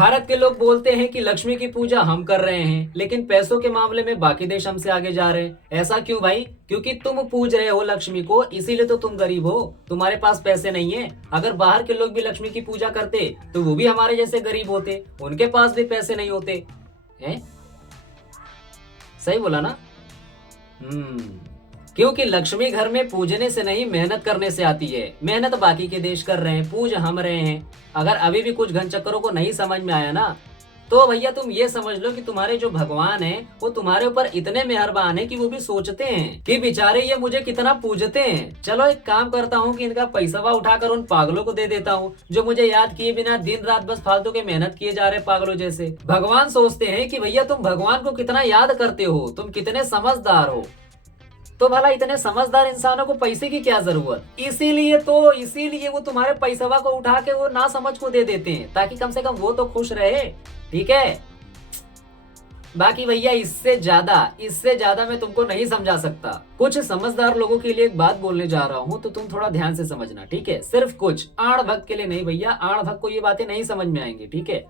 भारत के लोग बोलते हैं कि लक्ष्मी की पूजा हम कर रहे हैं, लेकिन पैसों के मामले में बाकी देश हमसे आगे जा रहे हैं। ऐसा क्यों भाई? क्योंकि तुम पूज रहे हो लक्ष्मी को, इसीलिए तो तुम गरीब हो। तुम्हारे पास पैसे नहीं है। अगर बाहर के लोग भी लक्ष्मी की पूजा करते तो वो भी हमारे जैसे गरीब होते, उनके पास भी पैसे नहीं होते हैं। सही बोला ना? क्योंकि लक्ष्मी घर में पूजने से नहीं, मेहनत करने से आती है। मेहनत बाकी के देश कर रहे हैं, पूज हम रहे हैं। अगर अभी भी कुछ घन चक्करों को नहीं समझ में आया ना, तो भैया तुम ये समझ लो कि तुम्हारे जो भगवान हैं वो तुम्हारे ऊपर इतने मेहरबान हैं कि वो भी सोचते हैं कि बेचारे ये मुझे कितना पूजते हैं। चलो एक काम करता हूँ कि इनका पैसा उठाकर उन पागलों को दे देता हूँ जो मुझे याद किए बिना दिन रात बस फालतू के मेहनत किए जा रहे पागलों जैसे। भगवान सोचते हैं कि भैया तुम भगवान को कितना याद करते हो, तुम कितने समझदार हो। तो भला इतने समझदार इंसानों को पैसे की क्या जरूरत? इसीलिए वो तुम्हारे पैसवा को उठा के वो ना समझ को दे देते हैं, ताकि कम से कम वो तो खुश रहे। ठीक है? बाकी भैया इससे ज्यादा मैं तुमको नहीं समझा सकता। कुछ समझदार लोगों के लिए एक बात बोलने जा रहा हूँ, तो तुम थोड़ा ध्यान से समझना। ठीक है? सिर्फ कुछ आड़ भक्त के लिए नहीं भैया, आड़ भक्त को ये बातें नहीं समझ में आएंगी। ठीक है?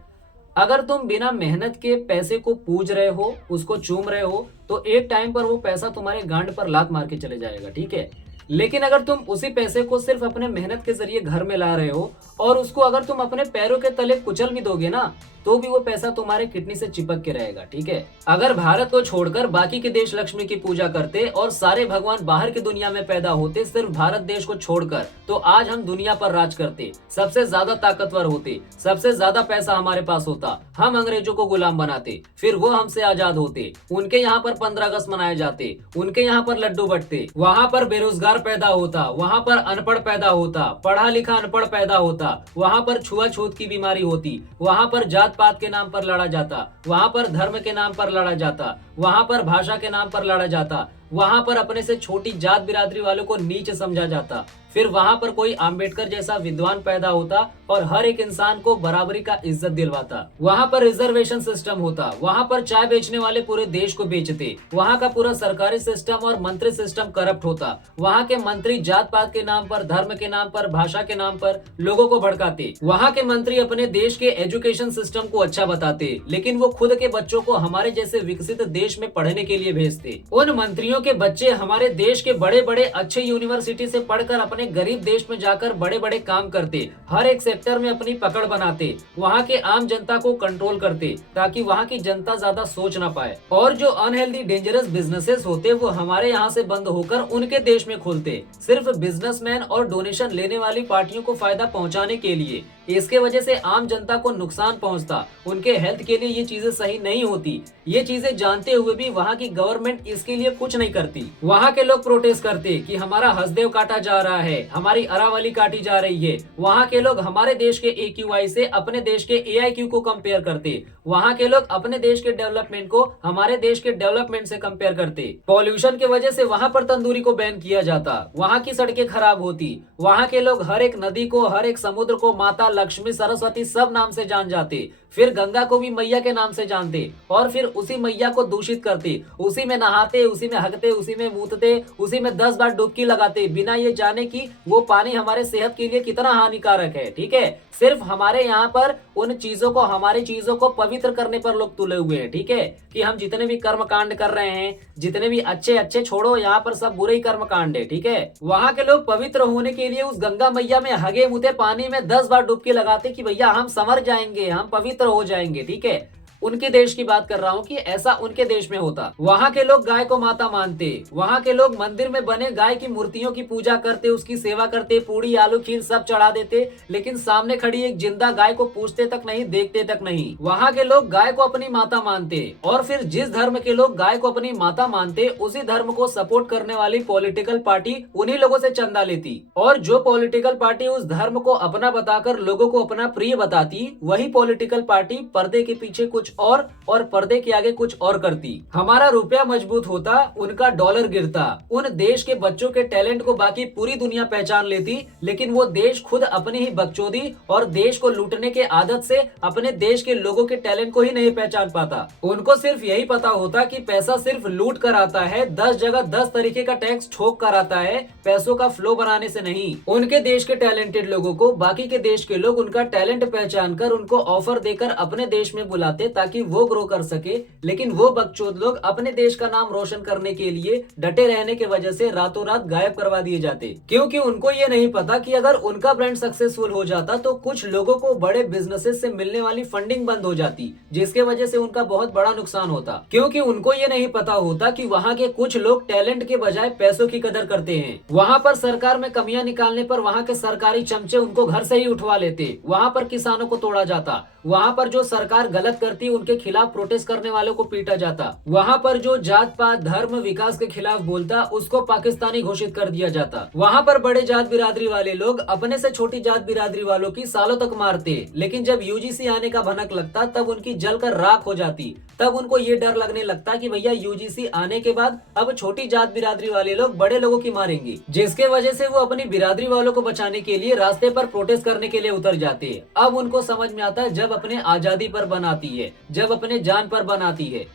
अगर तुम बिना मेहनत के पैसे को पूज रहे हो, उसको चूम रहे हो, तो एक टाइम पर वो पैसा तुम्हारे गांड पर लात मार के चले जाएगा। ठीक है? लेकिन अगर तुम उसी पैसे को सिर्फ अपने मेहनत के जरिए घर में ला रहे हो, और उसको अगर तुम अपने पैरों के तले कुचल भी दोगे ना, तो भी वो पैसा तुम्हारे किडनी से चिपक के रहेगा। ठीक है? अगर भारत को छोड़कर बाकी के देश लक्ष्मी की पूजा करते और सारे भगवान बाहर की दुनिया में पैदा होते, सिर्फ भारत देश को छोड़कर, तो आज हम दुनिया पर राज करते, सबसे ज्यादा ताकतवर होते, सबसे ज्यादा पैसा हमारे पास होता, हम अंग्रेजों को गुलाम बनाते, फिर वो हमसे आजाद होते, उनके यहाँ पर 15 अगस्त मनाए जाते, उनके यहाँ पर लड्डू बंटते, वहाँ पर बेरोजगार पैदा होता, वहाँ पर अनपढ़ पैदा होता, पढ़ा लिखा अनपढ़ पैदा होता, वहाँ पर छुआछूत की बीमारी होती, वहाँ पर जात पात के नाम पर लड़ा जाता, वहां पर धर्म के नाम पर लड़ा जाता, वहां पर भाषा के नाम पर लड़ा जाता, वहां पर अपने से छोटी जात बिरादरी वालों को नीच समझा जाता, फिर वहां पर कोई आम्बेडकर जैसा विद्वान पैदा होता और हर एक इंसान को बराबरी का इज्जत दिलवाता, वहां पर रिजर्वेशन सिस्टम होता, वहां पर चाय बेचने वाले पूरे देश को बेचते, वहां का पूरा सरकारी सिस्टम और मंत्री सिस्टम करप्ट होता, वहां के मंत्री जात पात के नाम पर, धर्म के नाम पर, भाषा के नाम पर लोगों को भड़काते, वहां के मंत्री अपने देश के एजुकेशन सिस्टम को अच्छा बताते, लेकिन वो खुद के बच्चों को हमारे जैसे विकसित देश में पढ़ने के लिए भेजते। उन मंत्रियों के बच्चे हमारे देश के बड़े बड़े अच्छे यूनिवर्सिटी से पढ़कर अपने गरीब देश में जाकर बड़े बड़े काम करते, हर एक सेक्टर में अपनी पकड़ बनाते, वहाँ के आम जनता को कंट्रोल करते, ताकि वहाँ की जनता ज्यादा सोच ना पाए, और जो अनहेल्दी डेंजरस बिजनेसेस होते वो हमारे यहाँ से बंद होकर उनके देश में खुलते, सिर्फ बिजनेसमैन और डोनेशन लेने वाली पार्टियों को फायदा पहुँचाने के लिए। इसके वजह से आम जनता को नुकसान पहुंचता, उनके हेल्थ के लिए ये चीजें सही नहीं होती। ये चीजें जानते हुए भी वहाँ की गवर्नमेंट इसके लिए कुछ नहीं करती। वहाँ के लोग प्रोटेस्ट करते कि हमारा हसदेव काटा जा रहा है, हमारी अरावली काटी जा रही है। वहाँ के लोग हमारे देश के AQI से अपने देश के AIQ को कंपेयर करते, वहाँ के लोग अपने देश के डेवलपमेंट को हमारे देश के डेवलपमेंट से कंपेयर करते। पॉल्यूशन की वजह से वहाँ पर तंदूरी को बैन किया जाता, वहाँ की सड़कें खराब होती, वहाँ के लोग हर एक नदी को, हर एक समुद्र को माता लक्ष्मी, सरस्वती सब नाम से जान जाते, फिर गंगा को भी मैया के नाम से जानते, और फिर उसी मैया को दूषित करते, उसी में नहाते, उसी में हगते, उसी में मूतते, उसी में 10 बार डुबकी लगाते, बिना ये जाने कि वो पानी हमारे सेहत के लिए कितना हानिकारक है। ठीक है? सिर्फ हमारे यहाँ पर उन चीजों को, हमारी चीजों को पवित्र करने पर लोग तुले हुए हैं। ठीक है? कि हम जितने भी कर्म कांड कर रहे हैं, जितने भी अच्छे अच्छे छोड़ो, यहाँ पर सब बुरे ही कर्म कांड है। ठीक है? वहाँ के लोग पवित्र होने के लिए उस गंगा मैया में हगे मुते पानी में 10 बार डुबकी लगाते कि भैया हम संवर जाएंगे, हम पवित्र हो जाएंगे। ठीक है? उनके देश की बात कर रहा हूँ कि ऐसा उनके देश में होता। वहाँ के लोग गाय को माता मानते, वहाँ के लोग मंदिर में बने गाय की मूर्तियों की पूजा करते, उसकी सेवा करते, पूड़ी आलू खीर सब चढ़ा देते, लेकिन सामने खड़ी एक जिंदा गाय को पूछते तक नहीं, देखते तक नहीं। वहाँ के लोग गाय को अपनी माता मानते, और फिर जिस धर्म के लोग गाय को अपनी माता मानते, उसी धर्म को सपोर्ट करने वाली पॉलिटिकल पार्टी उन्हीं लोगों से चंदा लेती, और जो पॉलिटिकल पार्टी उस धर्म को अपना बताकर लोगों को अपना प्रिय बताती, वही पॉलिटिकल पार्टी पर्दे के पीछे कुछ और पर्दे के आगे कुछ और करती। हमारा रुपया मजबूत होता, उनका डॉलर गिरता, उन देश के बच्चों के टैलेंट को बाकी पूरी दुनिया पहचान लेती, लेकिन वो देश खुद अपनी ही बकचोदी और देश को लूटने के आदत से अपने देश के लोगों के टैलेंट को ही नहीं पहचान पाता। उनको सिर्फ यही पता होता कि पैसा सिर्फ लूट कर आता है, 10 जगह 10 तरीके का टैक्स ठोक कर आता है, पैसों का फ्लो बनाने से नहीं। उनके देश के टैलेंटेड लोगों को बाकी के देश के लोग उनका टैलेंट पहचान कर उनको ऑफर देकर अपने देश में बुलाते ताकि वो ग्रो कर सके, लेकिन वो बकचोद लोग अपने देश का नाम रोशन करने के लिए डटे रहने की वजह से रातों रात गायब करवा दिए जाते, क्योंकि उनको ये नहीं पता कि अगर उनका ब्रांड सक्सेसफुल हो जाता तो कुछ लोगों को बड़े बिजनेसेस से मिलने वाली फंडिंग बंद हो जाती, जिसके वजह से उनका बहुत बड़ा नुकसान होता, क्योंकि उनको ये नहीं पता होता कि वहाँ के कुछ लोग टैलेंट के बजाय पैसों की कदर करते हैं। वहाँ पर सरकार में कमियां निकालने पर वहाँ के सरकारी चमचे उनको घर से ही उठवा लेते, वहाँ पर किसानों को तोड़ा जाता, वहाँ पर जो सरकार गलत करती उनके खिलाफ प्रोटेस्ट करने वालों को पीटा जाता, वहाँ पर जो जात पात धर्म विकास के खिलाफ बोलता उसको पाकिस्तानी घोषित कर दिया जाता, वहाँ पर बड़े जात बिरादरी वाले लोग अपने से छोटी जात बिरादरी वालों की सालों तक मारते, लेकिन जब यूजीसी आने का भनक लगता तब उनकी जलकर राख हो जाती। तब उनको ये डर लगने लगता कि भैया यूजीसी आने के बाद अब छोटी जात बिरादरी वाले लोग बड़े लोगों की मारेंगे, जिसके वजह से वो अपनी बिरादरी वालों को बचाने के लिए रास्ते पर प्रोटेस्ट करने के लिए उतर जाते। अब उनको समझ में आता है जब अपने आजादी पर बन आती है, जब अपने जान पर बन आती है।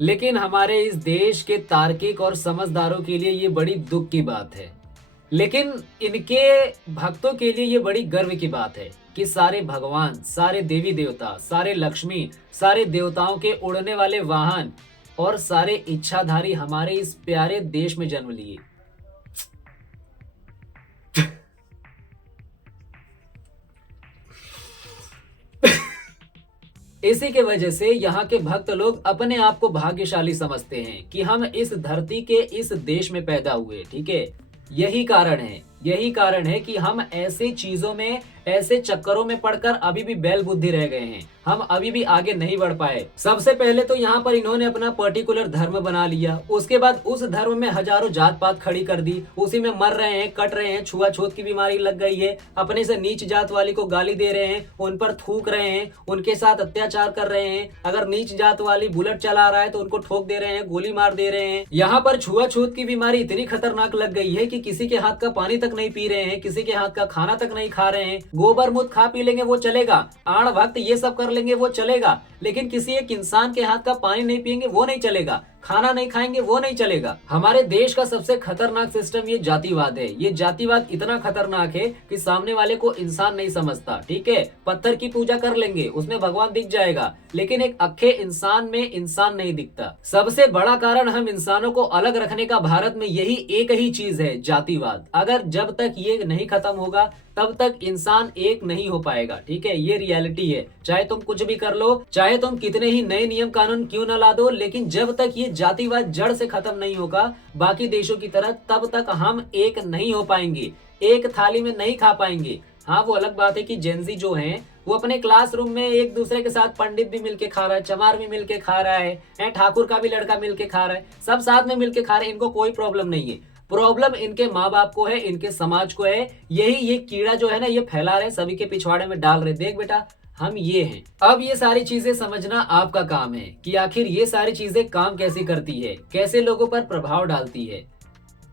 लेकिन हमारे इस देश के तार्किक और समझदारों के लिए ये बड़ी दुख की बात है, लेकिन इनके भक्तों के लिए ये बड़ी गर्व की बात है कि सारे भगवान, सारे देवी देवता, सारे लक्ष्मी, सारे देवताओं के उड़ने वाले वाहन और सारे इच्छाधारी हमारे इस प्यारे देश में जन्म लिए। इसी के वजह से यहाँ के भक्त लोग अपने आप को भाग्यशाली समझते हैं कि हम इस धरती के इस देश में पैदा हुए। ठीक है, यही कारण है कि हम ऐसी चीजों में, ऐसे चक्करों में पड़कर अभी भी बैल बुद्धि रह गए हैं, हम अभी भी आगे नहीं बढ़ पाए। सबसे पहले तो यहाँ पर इन्होंने अपना पर्टिकुलर धर्म बना लिया, उसके बाद उस धर्म में हजारों जात पात खड़ी कर दी, उसी में मर रहे हैं, कट रहे हैं, छुआछूत की बीमारी लग गई है, अपने से नीच जात वाली को गाली दे रहे हैं, उन पर थूक रहे हैं, उनके साथ अत्याचार कर रहे हैं। अगर नीच जात वाली बुलेट चला रहा है तो उनको ठोक दे रहे हैं, गोली मार दे रहे हैं। यहाँ पर छुआछूत की बीमारी इतनी खतरनाक लग गई है कि किसी के हाथ का पानी तक नहीं पी रहे हैं, किसी के हाथ का खाना तक नहीं खा रहे हैं। गोबर मुद खा पी लेंगे वो चलेगा, आड़ भक्त ये सब कर लेंगे वो चलेगा, लेकिन किसी एक इंसान के हाथ का पानी नहीं पिएंगे वो नहीं चलेगा, खाना नहीं खाएंगे वो नहीं चलेगा। हमारे देश का सबसे खतरनाक सिस्टम ये जातिवाद है। ये जातिवाद इतना खतरनाक है कि सामने वाले को इंसान नहीं समझता। ठीक है, पत्थर की पूजा कर लेंगे, उसमें भगवान दिख जाएगा, लेकिन एक अक्खे इंसान में इंसान नहीं दिखता। सबसे बड़ा कारण हम इंसानों को अलग रखने का भारत में यही एक ही चीज है, जातिवाद। अगर जब तक ये नहीं खत्म होगा तब तक इंसान एक नहीं हो पाएगा। ठीक है, ये रियलिटी है। चाहे तुम कुछ भी कर लो, चाहे तुम कितने ही नए नियम कानून क्यों न ला दो, लेकिन जब तक ये जातिवाद जड़ से खत्म नहीं होगा बाकी देशों की तरह, तब तक हम एक नहीं हो पाएंगे, एक थाली में नहीं खा पाएंगे। हाँ, वो अलग बात है कि जेनजी जो हैं वो अपने क्लासरूम में एक दूसरे के साथ पंडित भी मिलके खा रहा है, चमार भी मिलके खा रहा है, ठाकुर का भी लड़का मिलके खा रहा है, सब साथ में मिलके खा रहे हैं, इनको कोई प्रॉब्लम नहीं है। प्रॉब्लम इनके माँ बाप को है, इनके समाज को है। यही ये कीड़ा जो है ना, ये फैला रहे, सभी के पिछवाड़े में डाल रहे। देख बेटा, हम ये हैं। अब ये सारी चीजें समझना आपका काम है कि आखिर ये सारी चीजें काम कैसे करती है, कैसे लोगों पर प्रभाव डालती है।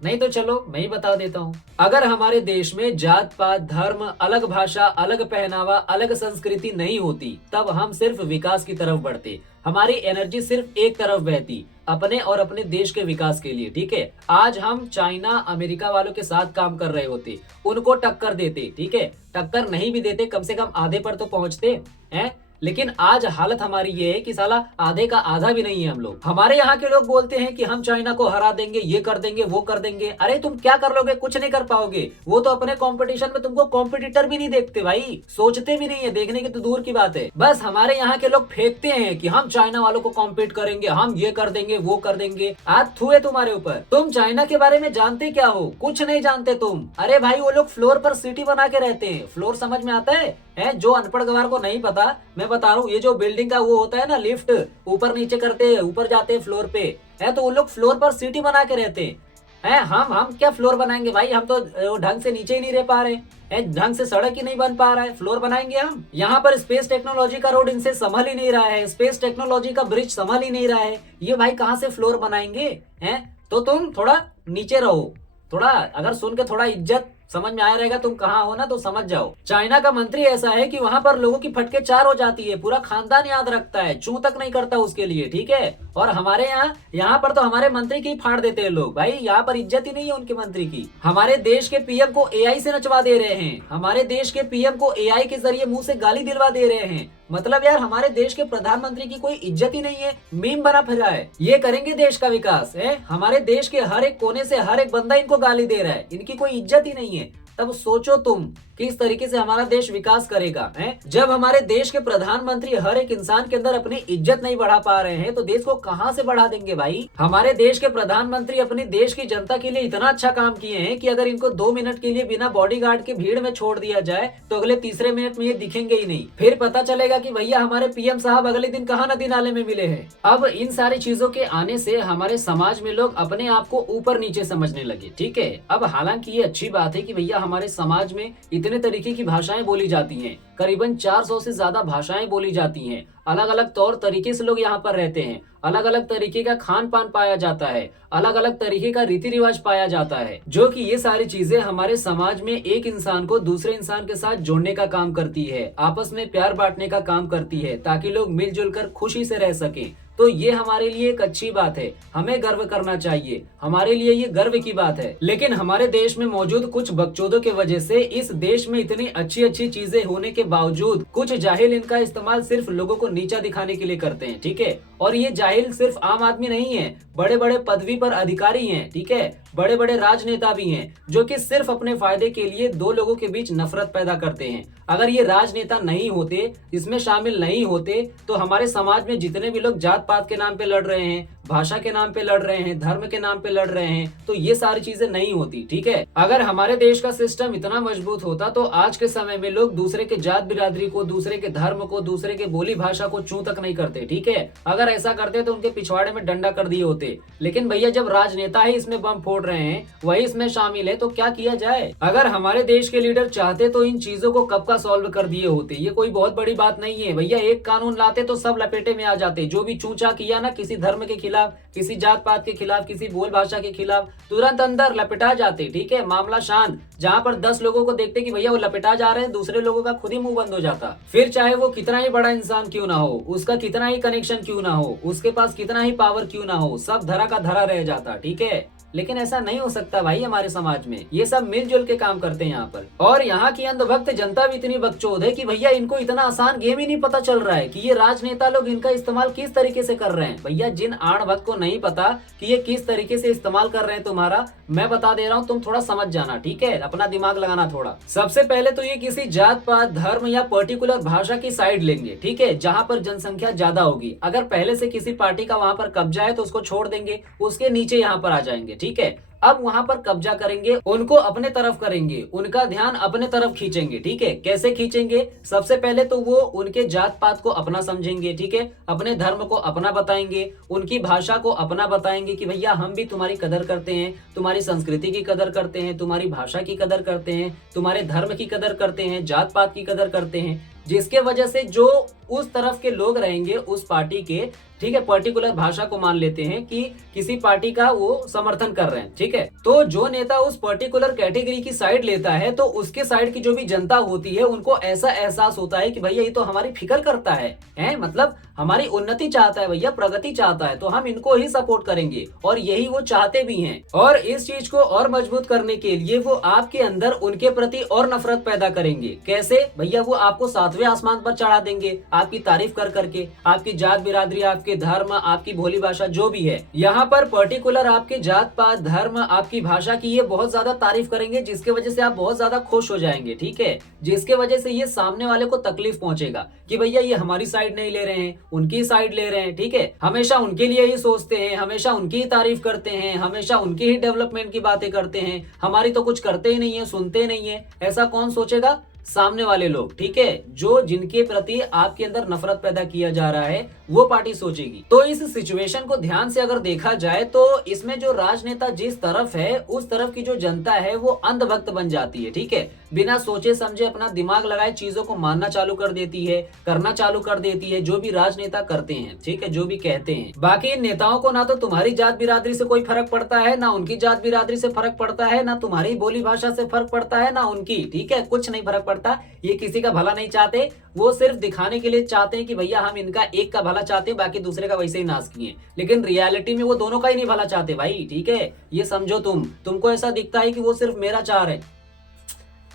नहीं तो चलो मैं ही बता देता हूँ। अगर हमारे देश में जात पात, धर्म, अलग भाषा, अलग पहनावा, अलग संस्कृति नहीं होती, तब हम सिर्फ विकास की तरफ बढ़ते। हमारी एनर्जी सिर्फ एक तरफ बहती, अपने और अपने देश के विकास के लिए। ठीक है, आज हम चाइना, अमेरिका वालों के साथ काम कर रहे होते, उनको टक्कर देते। ठीक है, टक्कर नहीं भी देते, कम से कम आधे पर तो पहुंचते हैं। लेकिन आज हालत हमारी ये है कि साला आधे का आधा भी नहीं है हम लोग। हमारे यहाँ के लोग बोलते हैं कि हम चाइना को हरा देंगे, ये कर देंगे, वो कर देंगे। अरे तुम क्या कर लोगे? कुछ नहीं कर पाओगे। वो तो अपने कंपटीशन में तुमको कॉम्पिटिटर भी नहीं देखते भाई, सोचते भी नहीं है, देखने की तो दूर की बात है। बस हमारे यहाँ के लोग फेंकते हैं कि हम चाइना वालों को कॉम्पीट करेंगे, हम ये कर देंगे, वो कर देंगे। आज थू है तुम्हारे ऊपर। तुम चाइना के बारे में जानते क्या हो? कुछ नहीं जानते तुम। अरे भाई, वो लोग फ्लोर पर सिटी बना के रहते हैं। फ्लोर समझ में आता है? जो अनपढ़ गवार को नहीं पता, मैं बता रहा हूँ, ये जो बिल्डिंग का वो होता है ना, लिफ्ट ऊपर नीचे करते हैं, ऊपर जाते हैं फ्लोर पे, तो वो लोग फ्लोर पर सिटी बना के रहते हैं। है। हम क्या फ्लोर बनाएंगे भाई, हम तो ढंग से नीचे ही नहीं रह पा रहे हैं, ढंग से सड़क ही नहीं बन पा रहा है, फ्लोर बनाएंगे हम। यहाँ पर स्पेस टेक्नोलॉजी का रोड इनसे संभल ही नहीं रहा है, स्पेस टेक्नोलॉजी का ब्रिज संभल ही नहीं रहा है, ये भाई कहाँ से फ्लोर बनाएंगे हैं। तो तुम थोड़ा नीचे रहो, थोड़ा अगर सुन के थोड़ा इज्जत समझ में आया रहेगा तुम कहाँ हो ना, तो समझ जाओ। चाइना का मंत्री ऐसा है कि वहां पर लोगों की फटके 4 हो जाती है, पूरा खानदान याद रखता है, चू तक नहीं करता उसके लिए, ठीक है। और हमारे यहाँ पर तो हमारे मंत्री की फाड़ देते हैं लोग भाई, यहाँ पर इज्जत ही नहीं है उनके मंत्री की। हमारे देश के पीएम को एआई से नचवा दे रहे हैं, हमारे देश के पीएम को एआई के जरिए मुंह से गाली दिलवा दे रहे हैं। मतलब यार हमारे देश के प्रधानमंत्री की कोई इज्जत ही नहीं है, मीम बना फिरा है। ये करेंगे देश का विकास है, हमारे देश के हर एक कोने से हर एक बंदा इनको गाली दे रहा है, इनकी कोई इज्जत ही नहीं है। तब सोचो तुम किस तरीके से हमारा देश विकास करेगा है। जब हमारे देश के प्रधानमंत्री हर एक इंसान के अंदर अपनी इज्जत नहीं बढ़ा पा रहे हैं तो देश को कहां से बढ़ा देंगे भाई। हमारे देश के प्रधानमंत्री अपने देश की जनता के लिए इतना अच्छा काम किए हैं कि अगर इनको 2 मिनट के लिए बिना बॉडीगार्ड के भीड़ में छोड़ दिया जाए तो अगले तीसरे मिनट में ये दिखेंगे ही नहीं, फिर पता चलेगा कि भैया हमारे पीएम साहब अगले दिन कहाँ नदी नाले में मिले हैं। अब इन सारी चीजों के आने से हमारे समाज में लोग अपने आप को ऊपर नीचे समझने लगे, ठीक है। अब हालांकि ये अच्छी बात है कि भैया हमारे समाज में इतने तरीके की भाषाएं बोली जाती हैं, करीबन 400 से ज्यादा भाषाएं बोली जाती हैं, अलग अलग तौर तरीके से लोग यहाँ पर रहते हैं, अलग अलग तरीके का खान पान पाया जाता है, अलग अलग तरीके का रीति रिवाज पाया जाता है, जो कि ये सारी चीजें हमारे समाज में एक इंसान को दूसरे इंसान के साथ जोड़ने का काम करती है, आपस में प्यार बांटने का काम करती है, ताकि लोग मिलजुल कर खुशी से रह सकें। तो ये हमारे लिए एक अच्छी बात है, हमें गर्व करना चाहिए, हमारे लिए ये गर्व की बात है। लेकिन हमारे देश में मौजूद कुछ बकचोदों की वजह से इस देश में इतनी अच्छी अच्छी चीजें होने के बावजूद कुछ जाहिल इनका इस्तेमाल सिर्फ लोगों को नीचा दिखाने के लिए करते हैं, ठीक है। और ये जाहिल सिर्फ आम आदमी नहीं है, बड़े बड़े पदवी पर अधिकारी हैं, ठीक है, बड़े बड़े राजनेता भी हैं, जो कि सिर्फ अपने फायदे के लिए दो लोगों के बीच नफरत पैदा करते हैं। अगर ये राजनेता नहीं होते, इसमें शामिल नहीं होते, तो हमारे समाज में जितने भी लोग जात पात के नाम पे लड़ रहे हैं, भाषा के नाम पे लड़ रहे हैं, धर्म के नाम पे लड़ रहे हैं, तो ये सारी चीजें नहीं होती, ठीक है। अगर हमारे देश का सिस्टम इतना मजबूत होता तो आज के समय में लोग दूसरे के जात बिरादरी को, दूसरे के धर्म को, दूसरे के बोली भाषा को छू तक नहीं करते, ठीक है। अगर ऐसा करते तो उनके पिछवाड़े में डंडा कर दिए होते। लेकिन भैया जब राजनेता ही इसमें बम फोड़ रहे हैं, वही इसमें शामिल है, तो क्या किया जाए। अगर हमारे देश के लीडर चाहते तो इन चीजों को कब का सॉल्व कर दिए होते, ये कोई बहुत बड़ी बात नहीं है भैया। एक कानून लाते तो सब लपेटे में आ जाते, जो भी चूचा किया ना किसी धर्म के खिलाफ, किसी जात पात के खिलाफ, किसी बोल भाषा के खिलाफ, तुरंत अंदर लपेटा जाते, ठीक है, मामला शांत। जहां पर 10 लोगों को देखते कि भैया वो लपेटा जा रहे हैं, दूसरे लोगों का खुद ही मुंह बंद हो जाता। फिर चाहे वो कितना ही बड़ा इंसान क्यों ना हो, उसका कितना ही कनेक्शन क्यों ना हो, उसके पास कितना ही पावर क्यों ना हो, सब धरा का धरा रह जाता, ठीक है। लेकिन ऐसा नहीं हो सकता भाई हमारे समाज में, ये सब मिलजुल के काम करते हैं यहाँ पर। और यहाँ की अंधभक्त जनता भी इतनी बकचोद है कि भैया इनको इतना आसान गेम ही नहीं पता चल रहा है कि ये राजनेता लोग इनका इस्तेमाल किस तरीके से कर रहे हैं। भैया जिन आड़ भक्त को नहीं पता कि ये किस तरीके से इस्तेमाल कर रहे हैं तुम्हारा, मैं बता दे रहा हूँ, तुम थोड़ा समझ जाना, ठीक है, अपना दिमाग लगाना थोड़ा। सबसे पहले तो ये किसी जात पात, धर्म या पर्टिकुलर भाषा की साइड लेंगे, ठीक है, जहाँ पर जनसंख्या ज्यादा होगी। अगर पहले से किसी पार्टी का वहां पर कब्जा है तो उसको छोड़ देंगे, उसके नीचे यहाँ पर आ जाएंगे, ठीक है। अब वहां पर कब्जा करेंगे, उनको अपने तरफ करेंगे, उनका ध्यान अपने तरफ खींचेंगे, ठीक है। कैसे खींचेंगे? सबसे पहले तो वो उनके जात पात को अपना समझेंगे, ठीक है, अपने धर्म को अपना बताएंगे, उनकी भाषा को अपना बताएंगे कि भैया हम भी तुम्हारी कदर करते हैं, तुम्हारी संस्कृति की कदर करते हैं, तुम्हारी भाषा की कदर करते हैं, तुम्हारे धर्म की कदर करते हैं, जात पात की कदर करते हैं। जिसके वजह से जो उस तरफ के लोग रहेंगे उस पार्टी के, ठीक है, पर्टिकुलर भाषा को मान लेते हैं कि किसी पार्टी का वो समर्थन कर रहे हैं, ठीक है। तो जो नेता उस पर्टिकुलर कैटेगरी की साइड लेता है तो उसके साइड की जो भी जनता होती है उनको ऐसा एहसास होता है कि भैया ये तो हमारी फिक्र करता है, मतलब हमारी उन्नति चाहता है, भैया प्रगति चाहता है, तो हम इनको ही सपोर्ट करेंगे। और यही वो चाहते भी हैं। और इस चीज को और मजबूत करने के लिए वो आपके अंदर उनके प्रति और नफरत पैदा करेंगे। कैसे? भैया वो आपको 7वें आसमान पर चढ़ा देंगे, आपकी तारीफ कर करके, आपकी जात बिरादरी, आपके धर्म, आपकी भोली भाषा जो भी है, यहाँ पर पर्टिकुलर आपके जात पात, धर्म, आपकी भाषा की ये बहुत ज्यादा तारीफ करेंगे, जिसके वजह से आप बहुत ज्यादा खुश हो जाएंगे, ठीक है। जिसके वजह से ये सामने वाले को तकलीफ पहुंचेगा कि भैया ये हमारी साइड नहीं ले रहे हैं, उनकी साइड ले रहे हैं, ठीक है। हमेशा उनके लिए ही सोचते हैं, हमेशा उनकी ही तारीफ करते हैं, हमेशा उनकी ही डेवलपमेंट की बातें करते हैं, हमारी तो कुछ करते ही नहीं है, सुनते ही नहीं है। ऐसा कौन सोचेगा? सामने वाले लोग, ठीक है, जो जिनके प्रति आपके अंदर नफरत पैदा किया जा रहा है वो पार्टी सोचेगी। तो इस सिचुएशन को ध्यान से अगर देखा जाए तो इसमें जो राजनेता जिस तरफ है उस तरफ की जो जनता है वो अंधभक्त बन जाती है, ठीक है, बिना सोचे समझे अपना दिमाग लगाए चीजों को मानना चालू कर देती है, करना चालू कर देती है, जो भी राजनेता करते हैं, ठीक है, जो भी कहते हैं। बाकी इन नेताओं को ना तो तुम्हारी जात बिरादरी से कोई फर्क पड़ता है, ना उनकी जात बिरादरी से फर्क पड़ता है, ना तुम्हारी बोली भाषा से फर्क पड़ता है, ना उनकी, ठीक है, कुछ नहीं फर्क पड़ता। ये किसी का भला नहीं चाहते, वो सिर्फ दिखाने के लिए चाहते हैं कि भैया हम इनका एक का भला चाहते हैं, बाकी दूसरे का वैसे ही नाश किए, लेकिन रियलिटी में वो दोनों का ही नहीं भला चाहते भाई, ठीक है, ये समझो। तुमको ऐसा दिखता है कि वो सिर्फ मेरा चाह रहे,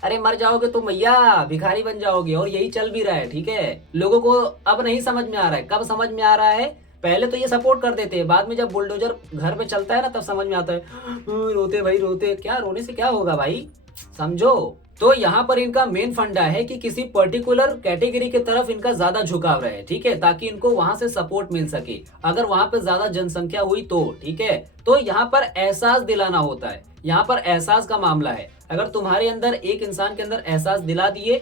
अरे मर जाओगे तुम भैया, भिखारी बन जाओगे, और यही चल भी रहा है, ठीक है। लोगों को अब नहीं समझ में आ रहा है, कब समझ में आ रहा है, पहले तो ये सपोर्ट कर देते हैं, बाद में जब बुलडोजर घर पे चलता है ना तब समझ में आता है, रोते भाई रोते, क्या रोने से क्या होगा भाई, समझो। तो यहाँ पर इनका मेन फंडा है कि किसी पर्टिकुलर कैटेगरी की तरफ इनका ज्यादा झुकाव रहे, ठीक है, ताकि इनको वहां से सपोर्ट मिल सके। अगर वहां पे ज्यादा जनसंख्या हुई तो, ठीक है, तो यहाँ पर एहसास दिलाना होता है, यहाँ पर एहसास का मामला है। अगर तुम्हारे अंदर एक इंसान के अंदर एहसास दिला दिए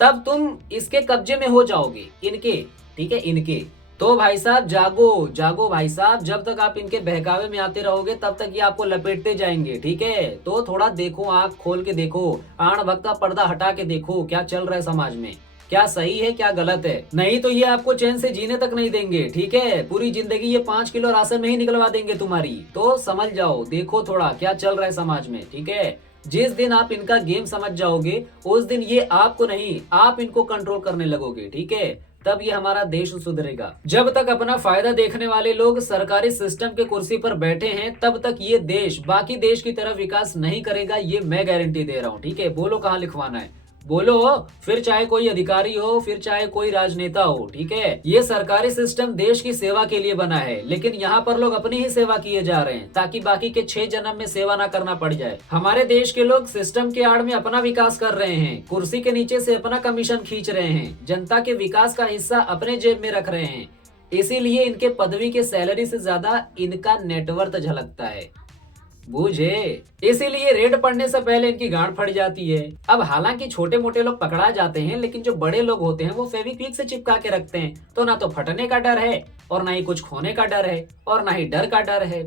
तब तुम इसके कब्जे में हो जाओगे, इनके, ठीक है, इनके। तो भाई साहब जागो जागो भाई साहब, जब तक आप इनके बहकावे में आते रहोगे तब तक ये आपको लपेटते जाएंगे, ठीक है। तो थोड़ा देखो, आंख खोल के देखो, आण भक्त का पर्दा हटा के देखो क्या चल रहा है समाज में, क्या सही है क्या गलत है, नहीं तो ये आपको चैन से जीने तक नहीं देंगे, ठीक है। पूरी जिंदगी ये 5 किलो राशन में ही निकलवा देंगे तुम्हारी। तो समझ जाओ, देखो थोड़ा क्या चल रहा है समाज में, ठीक है। जिस दिन आप इनका गेम समझ जाओगे उस दिन ये आपको नहीं, आप इनको कंट्रोल करने लगोगे, ठीक है, तब ये हमारा देश सुधरेगा। जब तक अपना फायदा देखने वाले लोग सरकारी सिस्टम के कुर्सी पर बैठे हैं तब तक ये देश बाकी देश की तरफ विकास नहीं करेगा, ये मैं गारंटी दे रहा हूँ, ठीक है। बोलो कहाँ लिखवाना है, बोलो, फिर चाहे कोई अधिकारी हो, फिर चाहे कोई राजनेता हो, ठीक है। ये सरकारी सिस्टम देश की सेवा के लिए बना है, लेकिन यहाँ पर लोग अपनी ही सेवा किए जा रहे हैं ताकि बाकी के 6 जन्म में सेवा ना करना पड़ जाए। हमारे देश के लोग सिस्टम के आड़ में अपना विकास कर रहे हैं, कुर्सी के नीचे से अपना कमीशन खींच रहे हैं, जनता के विकास का हिस्सा अपने जेब में रख रहे हैं, इसीलिए इनके पदवी के सैलरी से ज्यादा इनका नेटवर्थ झलकता है, बूझे, इसीलिए रेड पड़ने से पहले इनकी गांड फट जाती है। अब हालांकि छोटे मोटे लोग पकड़ा जाते हैं, लेकिन जो बड़े लोग होते हैं वो फेविक्विक से चिपका के रखते हैं, तो ना तो फटने का डर है और ना ही कुछ खोने का डर है और ना ही डर का डर है।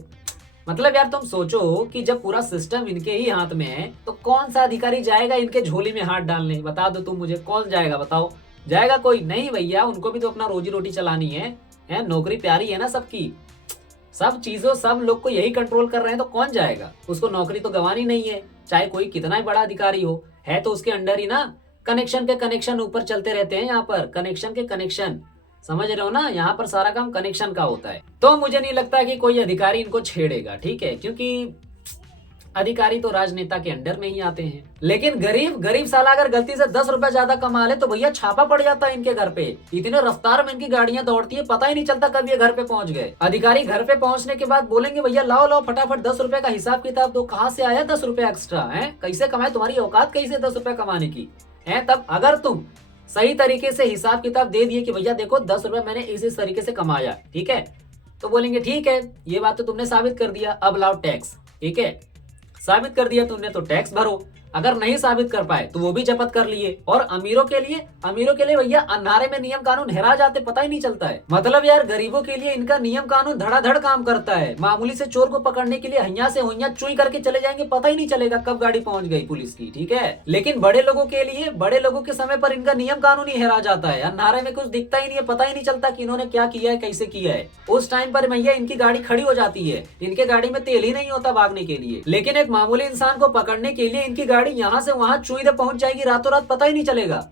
मतलब यार तुम सोचो कि जब पूरा सिस्टम इनके ही हाथ में है तो कौन सा अधिकारी जाएगा इनके झोली में हाथ डालने, बता दो तुम मुझे, कौन जाएगा बताओ, जाएगा कोई नहीं भैया, उनको भी तो अपना रोजी रोटी चलानी है, नौकरी प्यारी है ना सबकी, सब चीजों सब लोग को यही कंट्रोल कर रहे हैं, तो कौन जाएगा, उसको नौकरी तो गंवानी नहीं है, चाहे कोई कितना ही बड़ा अधिकारी हो, है तो उसके अंडर ही ना। कनेक्शन के कनेक्शन ऊपर चलते रहते हैं, यहाँ पर कनेक्शन के कनेक्शन, समझ रहे हो ना, यहाँ पर सारा काम कनेक्शन का होता है। तो मुझे नहीं लगता कि कोई अधिकारी इनको छेड़ेगा, ठीक है, क्योंकि अधिकारी तो राजनेता के अंडर में ही आते हैं। लेकिन गरीब साला अगर गलती से 10 रुपए ज्यादा कमा ले तो भैया छापा पड़ जाता है इनके घर पे, इतने रफ्तार में इनकी गाड़ियां दौड़ती है, पता ही नहीं चलता कब ये घर पे पहुंच गए। अधिकारी घर पे पहुंचने के बाद बोलेंगे भैया लाओ लाओ फटाफट 10 रुपए का हिसाब किताब दो, कहाँ से आया 10 रुपए एक्स्ट्रा है, कैसे कमाए, तुम्हारी औकात कैसे 10 रुपए कमाने की है। तब अगर तुम सही तरीके से हिसाब किताब दे दिए कि भैया देखो 10 रुपए मैंने इस तरीके से कमाया, ठीक है, तो बोलेंगे ठीक है ये बात तो तुमने साबित कर दिया, अब लाओ टैक्स, ठीक है, साबित कर दिया तुमने तो टैक्स भरो। अगर नहीं साबित कर पाए तो वो भी जब्त कर लिए। और अमीरों के लिए भैया अंधारे में नियम कानून हेरा जाते, पता ही नहीं चलता है। मतलब यार गरीबों के लिए इनका नियम कानून धड़ाधड़ काम करता है। मामूली से चोर को पकड़ने के लिए हइया से हुइया चुई करके चले जाएंगे, पता ही नहीं चलेगा कब गाड़ी पहुंच गई पुलिस की, ठीक है। लेकिन बड़े लोगों के लिए, बड़े लोगों के समय पर इनका नियम कानून ही हेरा जाता है, अंधारे में कुछ दिखता ही नहीं है, पता ही नहीं चलता कि इन्होंने क्या किया है, कैसे किया है। उस टाइम पर भैया इनकी गाड़ी खड़ी हो जाती है, इनके गाड़ी में तेल ही नहीं होता भागने के लिए। लेकिन एक मामूली इंसान को पकड़ने के लिए इनकी गाड़ी यहाँ से वहां चुई दे पहुंच जाएगी, रातों रात पता ही नहीं चलेगा।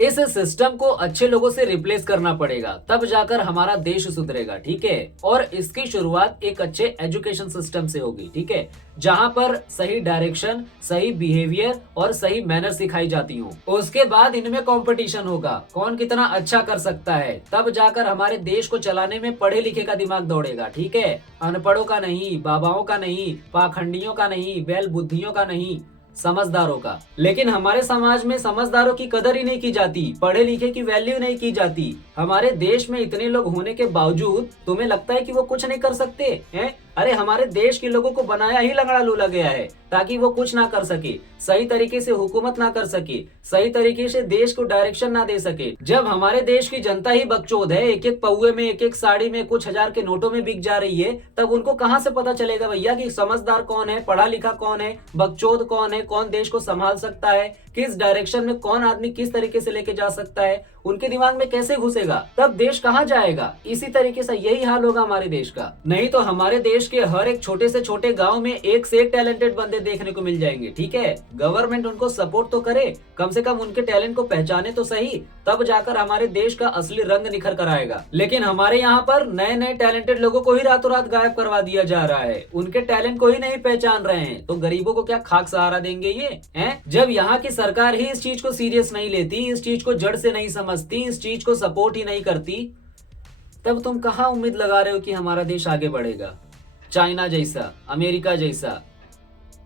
इस सिस्टम को अच्छे लोगों से रिप्लेस करना पड़ेगा, तब जाकर हमारा देश सुधरेगा, ठीक है। और इसकी शुरुआत एक अच्छे एजुकेशन सिस्टम से होगी, ठीक है, जहां पर सही डायरेक्शन, सही बिहेवियर और सही मैनर सिखाई जाती हो। उसके बाद इनमें कंपटीशन होगा, कौन कितना अच्छा कर सकता है, तब जाकर हमारे देश को चलाने में पढ़े लिखे का दिमाग दौड़ेगा, ठीक है, अनपढ़ों का नहीं, बाबाओं का नहीं, पाखंडियों का नहीं, बैल बुद्धियों का नहीं, समझदारों का। लेकिन हमारे समाज में समझदारों की कदर ही नहीं की जाती, पढ़े लिखे की वैल्यू नहीं की जाती। हमारे देश में इतने लोग होने के बावजूद तुम्हें लगता है कि वो कुछ नहीं कर सकते हैं? अरे हमारे देश के लोगों को बनाया ही लंगड़ा लूला गया है ताकि वो कुछ ना कर सके, सही तरीके से हुकूमत ना कर सके, सही तरीके से देश को डायरेक्शन ना दे सके। जब हमारे देश की जनता ही बकचोद है, एक एक पौए में, एक एक साड़ी में, कुछ हजार के नोटों में बिक जा रही है, तब उनको कहां से पता चलेगा भैया कि समझदार कौन है, पढ़ा लिखा कौन है, बकचोद कौन है, कौन देश को संभाल सकता है, किस डायरेक्शन में कौन आदमी किस तरीके से लेके जा सकता है, उनके दिमाग में कैसे घुसेगा, तब देश कहां जाएगा। इसी तरीके से यही हाल होगा हमारे देश का। नहीं तो हमारे देश के हर एक छोटे से छोटे गांव में एक से एक टैलेंटेड बंदे देखने को मिल जाएंगे। ठीक है, गवर्नमेंट उनको सपोर्ट तो करे, कम से कम उनके टैलेंट को पहचाने तो सही, तब जाकर हमारे देश का असली रंग निखर कर आएगा। लेकिन हमारे यहाँ पर नए नए टैलेंटेड लोगों को ही रातों रात गायब करवा दिया जा रहा है, उनके टैलेंट को ही नहीं पहचान रहे हैं, तो गरीबों को क्या खाक सहारा देंगे ये हैं? जब यहाँ की सरकार ही इस चीज को सीरियस नहीं लेती, इस चीज को जड़ से नहीं समझती, इस चीज को सपोर्ट ही नहीं करती, तब तुम कहाँ उम्मीद लगा रहे हो कि हमारा देश आगे बढ़ेगा। चाइना जैसा, अमेरिका जैसा,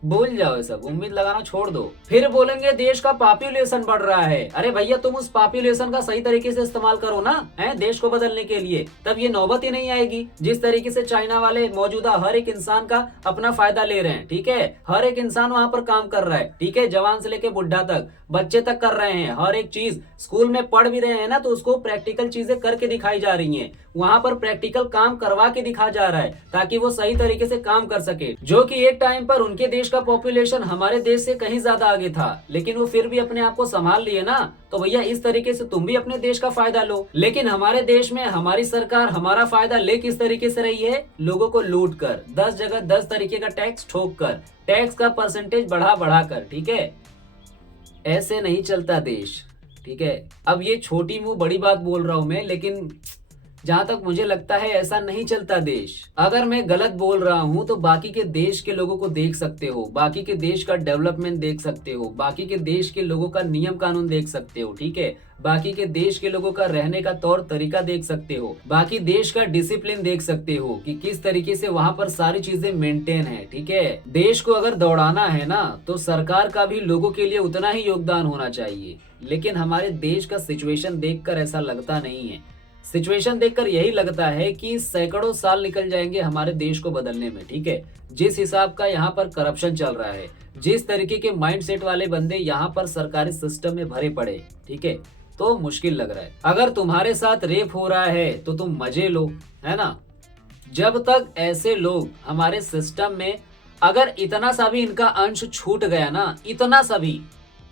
भूल जाओ सब, उम्मीद लगाना छोड़ दो। फिर बोलेंगे देश का पॉपुलेशन बढ़ रहा है। अरे भैया तुम उस पॉपुलेशन का सही तरीके से इस्तेमाल करो ना, है देश को बदलने के लिए, तब ये नौबत ही नहीं आएगी। जिस तरीके से चाइना वाले मौजूदा हर एक इंसान का अपना फायदा ले रहे हैं, ठीक है, हर एक इंसान वहां पर काम कर रहा है, ठीक है, जवान से लेके बुढ़ा तक, बच्चे तक कर रहे हैं, हर एक चीज स्कूल में पढ़ भी रहे हैं ना, तो उसको प्रैक्टिकल चीजें करके दिखाई जा रही हैं, वहां पर प्रैक्टिकल काम करवा के दिखा जा रहा है ताकि वो सही तरीके से काम कर सके। जो कि एक टाइम पर उनके देश का पॉपुलेशन हमारे देश से कहीं ज्यादा आगे था, लेकिन वो फिर भी अपने आप को संभाल लिए ना। तो भैया इस तरीके से तुम भी अपने देश का फायदा लो। लेकिन हमारे देश में हमारी सरकार हमारा फायदा ले किस तरीके से रही है, लोगों को लूट कर, 10 जगह 10 तरीके का टैक्स ठोक कर, टैक्स का परसेंटेज बढ़ा बढ़ा कर, ठीक है, ऐसे नहीं चलता देश। ठीक है, अब ये छोटी मुंह बड़ी बात बोल रहा हूं मैं, लेकिन जहां तक मुझे लगता है ऐसा नहीं चलता देश। अगर मैं गलत बोल रहा हूं तो बाकी के देश के लोगों को देख सकते हो, बाकी के देश का डेवलपमेंट देख सकते हो, बाकी के देश के लोगों का नियम कानून देख सकते हो, ठीक है, बाकी के देश के लोगों का रहने का तौर तरीका देख सकते हो, बाकी देश का डिसिप्लिन देख सकते हो कि किस तरीके से वहां पर सारी चीजें मेंटेन है। ठीक है, देश को अगर दौड़ाना है ना, तो सरकार का भी लोगों के लिए उतना ही योगदान होना चाहिए। लेकिन हमारे देश का सिचुएशन देखकर ऐसा लगता नहीं है। सिचुएशन देखकर यही लगता है कि सैकड़ों साल निकल जाएंगे हमारे देश को बदलने में। ठीक है, जिस हिसाब का यहाँ पर करप्शन चल रहा है, जिस तरीके के माइंडसेट वाले बंदे यहाँ पर सरकारी सिस्टम में भरे पड़े, ठीक है, तो मुश्किल लग रहा है। अगर तुम्हारे साथ रेप हो रहा है तो तुम मजे लो, है ना। जब तक ऐसे लोग हमारे सिस्टम में, अगर इतना सा भी इनका अंश छूट गया ना, इतना सा भी,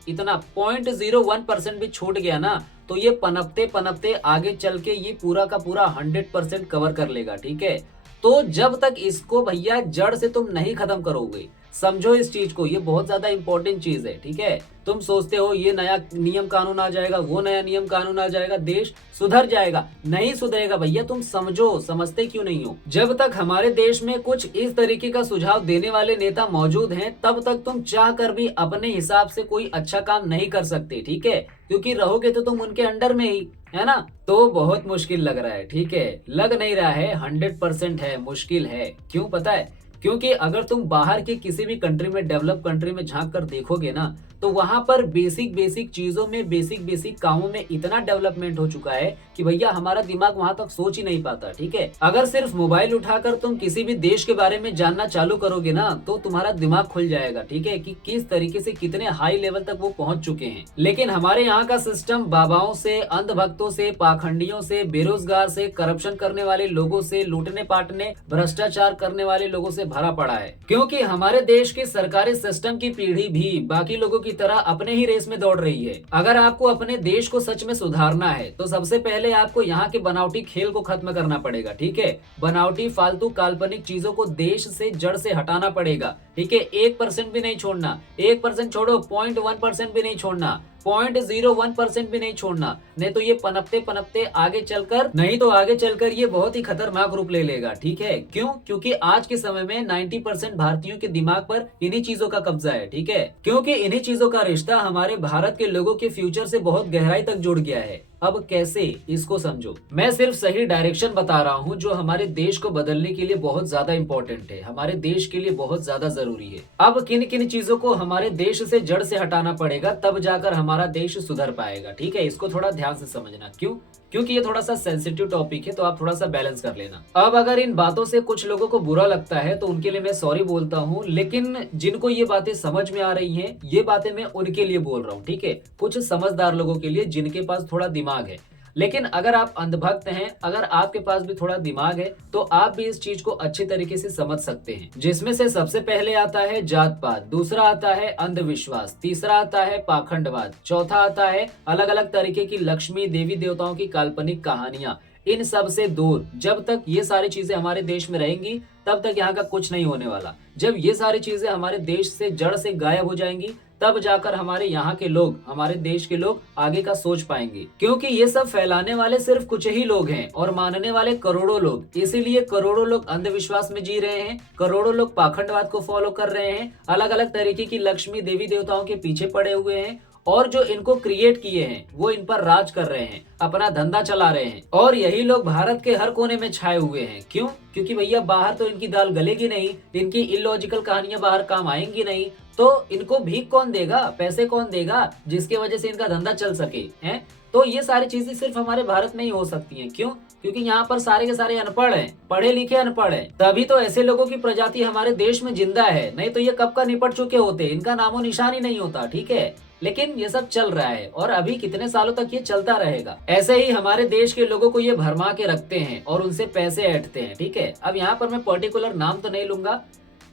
इतना 0.01% भी छूट गया ना, तो ये पनपते पनपते आगे चल के ये पूरा का पूरा 100% कवर कर लेगा। ठीक है, तो जब तक इसको भैया जड़ से तुम नहीं खत्म करोगे, समझो इस चीज को, ये बहुत ज्यादा इंपॉर्टेंट चीज है। ठीक है, तुम सोचते हो ये नया नियम कानून आ जाएगा, वो नया नियम कानून आ जाएगा, देश सुधर जाएगा, नहीं सुधरेगा भैया। तुम समझो, समझते क्यों नहीं हो। जब तक हमारे देश में कुछ इस तरीके का सुझाव देने वाले नेता मौजूद हैं, तब तक तुम चाह कर भी अपने हिसाब से कोई अच्छा काम नहीं कर सकते। ठीक है, क्योंकि रहोगे तो तुम उनके अंडर में ही, है ना। तो बहुत मुश्किल लग रहा है। ठीक है, लग नहीं रहा है, 100% है, मुश्किल है। क्यों पता है? क्योंकि अगर तुम बाहर के किसी भी कंट्री में, डेवलप कंट्री में झांक कर देखोगे ना, तो वहां पर बेसिक बेसिक चीजों में, बेसिक बेसिक कामों में इतना डेवलपमेंट हो चुका है कि भैया हमारा दिमाग वहां तक सोच ही नहीं पाता। ठीक है, अगर सिर्फ मोबाइल उठाकर तुम किसी भी देश के बारे में जानना चालू करोगे ना, तो तुम्हारा दिमाग खुल जाएगा। ठीक है, कि किस तरीके से कितने हाई लेवल तक वो पहुंच चुके हैं। लेकिन हमारे यहाँ का सिस्टम बाबाओं से, अंधभक्तों से, पाखंडियों से, बेरोजगार से, करप्शन करने वाले लोगों से, लूटने पाटने, भ्रष्टाचार करने वाले लोगों से भरा पड़ा है। क्योंकि हमारे देश के सरकारी सिस्टम की पीढ़ी भी बाकी लोगों की तरह अपने ही रेस में दौड़ रही है। अगर आपको अपने देश को सच में सुधारना है, तो सबसे पहले आपको यहाँ के बनावटी खेल को खत्म करना पड़ेगा। ठीक है, बनावटी, फालतू, काल्पनिक चीजों को देश से, जड़ से हटाना पड़ेगा। ठीक है, 1% भी नहीं छोड़ना, 1% छोड़ो, 0.1% भी नहीं छोड़ना, 0.01% भी नहीं छोड़ना, नहीं तो ये पनपते पनपते आगे चलकर ये बहुत ही खतरनाक रूप ले लेगा। ठीक है, क्यों? क्योंकि आज के समय में 90% भारतीयों के दिमाग पर इन्हीं चीजों का कब्जा है। ठीक है, क्योंकि इन्हीं चीजों का रिश्ता हमारे भारत के लोगों के फ्यूचर से बहुत गहराई तक जुड़ गया है। अब कैसे, इसको समझो। मैं सिर्फ सही डायरेक्शन बता रहा हूँ जो हमारे देश को बदलने के लिए बहुत ज्यादा इंपॉर्टेंट है, हमारे देश के लिए बहुत ज्यादा जरूरी है। अब किन किन चीजों को हमारे देश से जड़ से हटाना पड़ेगा, तब जाकर हमारा देश सुधर पाएगा। ठीक है, इसको थोड़ा ध्यान से समझना। क्यों? क्योंकि ये थोड़ा सा सेंसिटिव टॉपिक है, तो आप थोड़ा सा बैलेंस कर लेना। अब अगर इन बातों से कुछ लोगों को बुरा लगता है तो उनके लिए मैं सॉरी बोलता हूँ, लेकिन जिनको ये बातें समझ में आ रही हैं, ये बातें मैं उनके लिए बोल रहा हूँ। ठीक है, कुछ समझदार लोगों के लिए जिनके पास थोड़ा दिमाग है। लेकिन अगर आप अंधभक्त हैं, अगर आपके पास भी थोड़ा दिमाग है, तो आप भी इस चीज को अच्छे तरीके से समझ सकते हैं। जिसमें से सबसे पहले आता है जात पात, दूसरा आता है अंधविश्वास, तीसरा आता है पाखंडवाद, चौथा आता है अलग अलग तरीके की लक्ष्मी देवी देवताओं की काल्पनिक कहानियां। इन सब से दूर, जब तक ये सारी चीजें हमारे देश में रहेंगी तब तक यहाँ का कुछ नहीं होने वाला। जब ये सारी चीजें हमारे देश से जड़ से गायब हो जाएंगी, तब जाकर हमारे यहाँ के लोग, हमारे देश के लोग आगे का सोच पाएंगे। क्योंकि ये सब फैलाने वाले सिर्फ कुछ ही लोग हैं और मानने वाले करोड़ों लोग। इसीलिए करोड़ों लोग अंधविश्वास में जी रहे हैं, करोड़ों लोग पाखंडवाद को फॉलो कर रहे हैं, अलग अलग तरीके की लक्ष्मी देवी देवताओं के पीछे पड़े हुए हैं, और जो इनको क्रिएट किए हैं वो इन पर राज कर रहे हैं, अपना धंधा चला रहे हैं। और यही लोग भारत के हर कोने में छाए हुए हैं। क्यों? क्योंकि भैया बाहर तो इनकी दाल गलेगी नहीं, इनकी इलॉजिकल कहानियां बाहर काम आएंगी नहीं, तो इनको भीख कौन देगा, पैसे कौन देगा, जिसकी वजह से इनका धंधा चल सके हैं। तो ये सारी चीजें सिर्फ हमारे भारत में ही हो सकती हैं। क्यों? क्योंकि यहाँ पर सारे के सारे अनपढ़ हैं, पढ़े लिखे अनपढ़ हैं, तभी तो ऐसे लोगों की प्रजाति हमारे देश में जिंदा है। नहीं तो ये कब का निपट चुके होते, इनका नामो निशान ही नहीं होता। ठीक है, लेकिन ये सब चल रहा है और अभी कितने सालों तक ये चलता रहेगा। ऐसे ही हमारे देश के लोगों को ये भरमा के रखते हैं और उनसे पैसे ऐंठते हैं। ठीक है, अब यहाँ पर मैं पर्टिकुलर नाम तो नहीं लूंगा,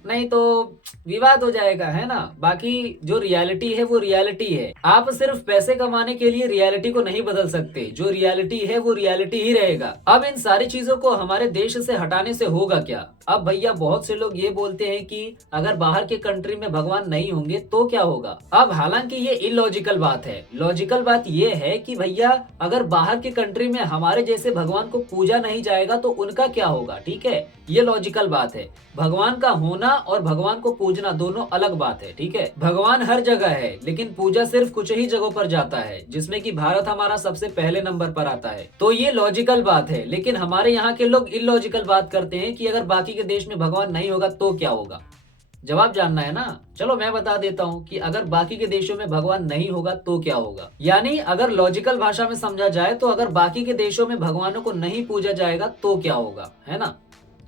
नहीं तो विवाद हो जाएगा, है ना। बाकी जो रियलिटी है वो रियलिटी है। आप सिर्फ पैसे कमाने के लिए रियलिटी को नहीं बदल सकते, जो रियलिटी है वो रियलिटी ही रहेगा। अब इन सारी चीजों को हमारे देश से हटाने से होगा क्या? अब भैया बहुत से लोग ये बोलते हैं कि अगर बाहर के कंट्री में भगवान नहीं होंगे तो क्या होगा। अब हालांकि ये इलॉजिकल बात है। लॉजिकल बात ये है कि भैया अगर बाहर के कंट्री में हमारे जैसे भगवान को पूजा नहीं जाएगा तो उनका क्या होगा। ठीक है, ये लॉजिकल बात है। भगवान का होना और भगवान को पूजना दोनों अलग बात है। ठीक है, भगवान हर जगह है, लेकिन पूजा सिर्फ कुछ ही जगहों पर जाता है, जिसमें कि भारत हमारा सबसे पहले नंबर पर आता है। तो ये लॉजिकल बात है। लेकिन हमारे यहाँ के लोग इलॉजिकल बात करते हैं कि अगर बाकी के देश में भगवान नहीं होगा तो क्या होगा। जवाब जानना है ना? चलो मैं बता देता हूँ कि अगर बाकी के देशों में भगवान नहीं होगा तो क्या होगा। यानी अगर लॉजिकल भाषा में समझा जाए तो अगर बाकी के देशों में भगवानों को नहीं पूजा जाएगा तो क्या होगा, है ना।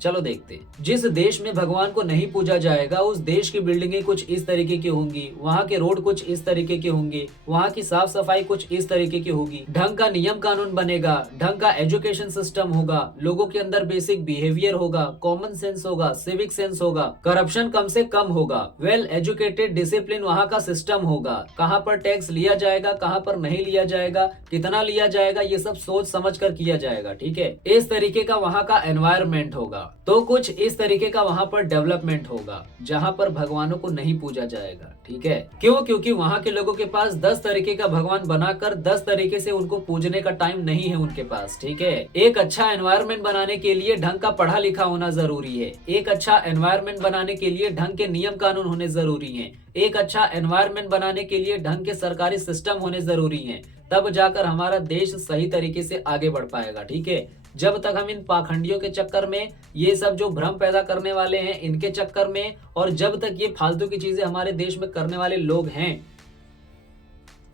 चलो देखते हैं। जिस देश में भगवान को नहीं पूजा जाएगा उस देश की बिल्डिंगें कुछ इस तरीके की होंगी, वहाँ के रोड कुछ इस तरीके के होंगे, वहाँ की साफ सफाई कुछ इस तरीके की होगी, ढंग का नियम कानून बनेगा, ढंग का एजुकेशन सिस्टम होगा, लोगों के अंदर बेसिक बिहेवियर होगा, कॉमन सेंस होगा, सिविक सेंस होगा, करप्शन कम से कम होगा, वेल एजुकेटेड डिसिप्लिन वहाँ का सिस्टम होगा, कहाँ पर टैक्स लिया जाएगा, कहाँ पर नहीं लिया जाएगा, कितना लिया जाएगा, ये सब सोच समझ कर किया जाएगा। ठीक है, इस तरीके का वहाँ का एनवायरमेंट होगा। तो कुछ इस तरीके का वहाँ पर डेवलपमेंट होगा जहाँ पर भगवानों को नहीं पूजा जाएगा। ठीक है, क्यों? क्योंकि वहाँ के लोगों के पास 10 तरीके का भगवान बनाकर 10 तरीके से उनको पूजने का टाइम नहीं है उनके पास। ठीक है, एक अच्छा एनवायरमेंट बनाने के लिए ढंग का पढ़ा लिखा होना जरूरी है, एक अच्छा एनवायरमेंट बनाने के लिए ढंग के नियम कानून होने जरूरी है, एक अच्छा एनवायरमेंट बनाने के लिए ढंग के सरकारी सिस्टम होने जरूरी है, तब जाकर हमारा देश सही तरीके से आगे बढ़ पाएगा। ठीक है, जब तक हम इन पाखंडियों के चक्कर में, ये सब जो भ्रम पैदा करने वाले हैं इनके चक्कर में, और जब तक ये फालतू की चीजें हमारे देश में करने वाले लोग हैं,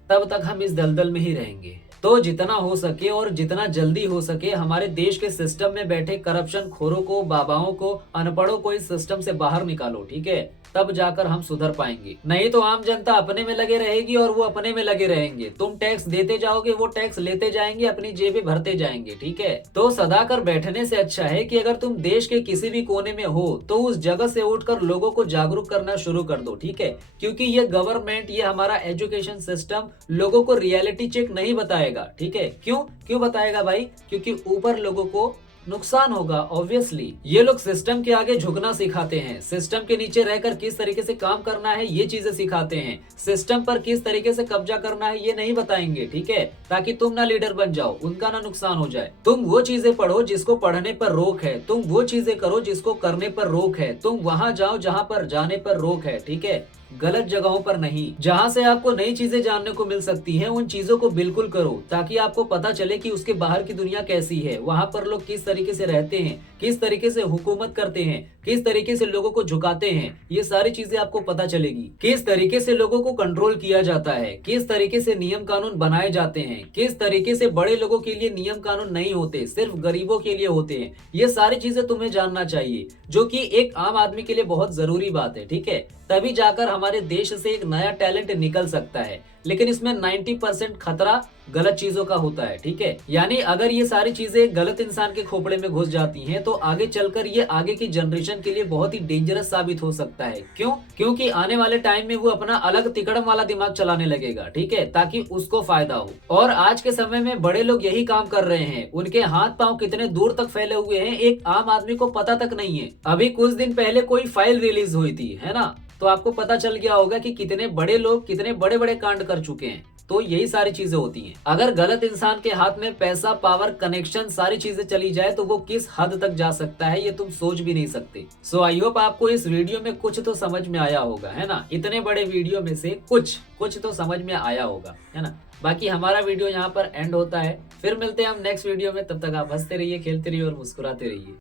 तब तक हम इस दलदल में ही रहेंगे। तो जितना हो सके और जितना जल्दी हो सके हमारे देश के सिस्टम में बैठे करप्शन खोरों को, बाबाओं को, अनपढ़ों को इस सिस्टम से बाहर निकालो। ठीक है, तब जाकर हम सुधर पाएंगे। नहीं तो आम जनता अपने में लगे रहेगी और वो अपने में लगे रहेंगे। तुम टैक्स देते जाओगे, वो टैक्स लेते जाएंगे, अपनी जेबें भरते जाएंगे। ठीक है, तो सदा कर बैठने से अच्छा है कि अगर तुम देश के किसी भी कोने में हो तो उस जगह से उठकर लोगों को जागरूक करना शुरू कर दो। ठीक है, क्योंकि ये गवर्नमेंट, ये हमारा एजुकेशन सिस्टम लोगों को रियलिटी चेक नहीं बताएगा। ठीक है, क्यों बताएगा भाई? क्योंकि ऊपर लोगों को नुकसान होगा। ऑब्वियसली ये लोग सिस्टम के आगे झुकना सिखाते हैं, सिस्टम के नीचे रहकर किस तरीके से काम करना है ये चीजें सिखाते हैं, सिस्टम पर किस तरीके से कब्जा करना है ये नहीं बताएंगे। ठीक है, ताकि तुम ना लीडर बन जाओ, उनका ना नुकसान हो जाए। तुम वो चीजें पढ़ो जिसको पढ़ने पर रोक है, तुम वो चीजें करो जिसको करने पर रोक है, तुम वहां जाओ जहां पर जाने पर रोक है। ठीक है, गलत जगहों पर नहीं। जहाँ से आपको नई चीजें जानने को मिल सकती हैं, उन चीजों को बिल्कुल करो, ताकि आपको पता चले कि उसके बाहर की दुनिया कैसी है, वहां पर लोग किस तरीके से रहते हैं, किस तरीके से हुकूमत करते हैं, किस तरीके से लोगों को झुकाते हैं। ये सारी चीजें आपको पता चलेगी। किस तरीके से लोगों को कंट्रोल किया जाता है, किस तरीके से नियम कानून बनाए जाते हैं, किस तरीके से बड़े लोगों के लिए नियम कानून नहीं होते, सिर्फ गरीबों के लिए होते हैं। ये सारी चीजें तुम्हें जानना चाहिए, जो कि एक आम आदमी के लिए बहुत जरूरी बात है। ठीक है, तभी जाकर हमारे देश से एक नया टैलेंट निकल सकता है। लेकिन इसमें 90% खतरा गलत चीजों का होता है। ठीक है, यानी अगर ये सारी चीजें गलत इंसान के खोपड़े में घुस जाती हैं, तो आगे चलकर ये आगे की जनरेशन के लिए बहुत ही डेंजरस साबित हो सकता है। क्यों? क्योंकि आने वाले टाइम में वो अपना अलग तिकड़म वाला दिमाग चलाने लगेगा। ठीक है, ताकि उसको फायदा हो। और आज के समय में बड़े लोग यही काम कर रहे हैं। उनके हाथ पांव कितने दूर तक फैले हुए हैं, एक आम आदमी को पता तक नहीं है। अभी कुछ दिन पहले कोई फाइल रिलीज हुई थी, है ना, तो आपको पता चल गया होगा कि कितने बड़े लोग कितने बड़े बड़े कांड कर चुके हैं। तो यही सारी चीजें होती हैं। अगर गलत इंसान के हाथ में पैसा, पावर, कनेक्शन, सारी चीजें चली जाए, तो वो किस हद तक जा सकता है, ये तुम सोच भी नहीं सकते। सो आई होप आपको इस वीडियो में कुछ तो समझ में आया होगा, है ना। इतने बड़े वीडियो में से कुछ तो समझ में आया होगा, है ना। बाकी हमारा वीडियो यहाँ पर एंड होता है। फिर मिलते हैं हम नेक्स्ट वीडियो में। तब तक आप हंसते रहिए, खेलते रहिए और मुस्कुराते रहिए।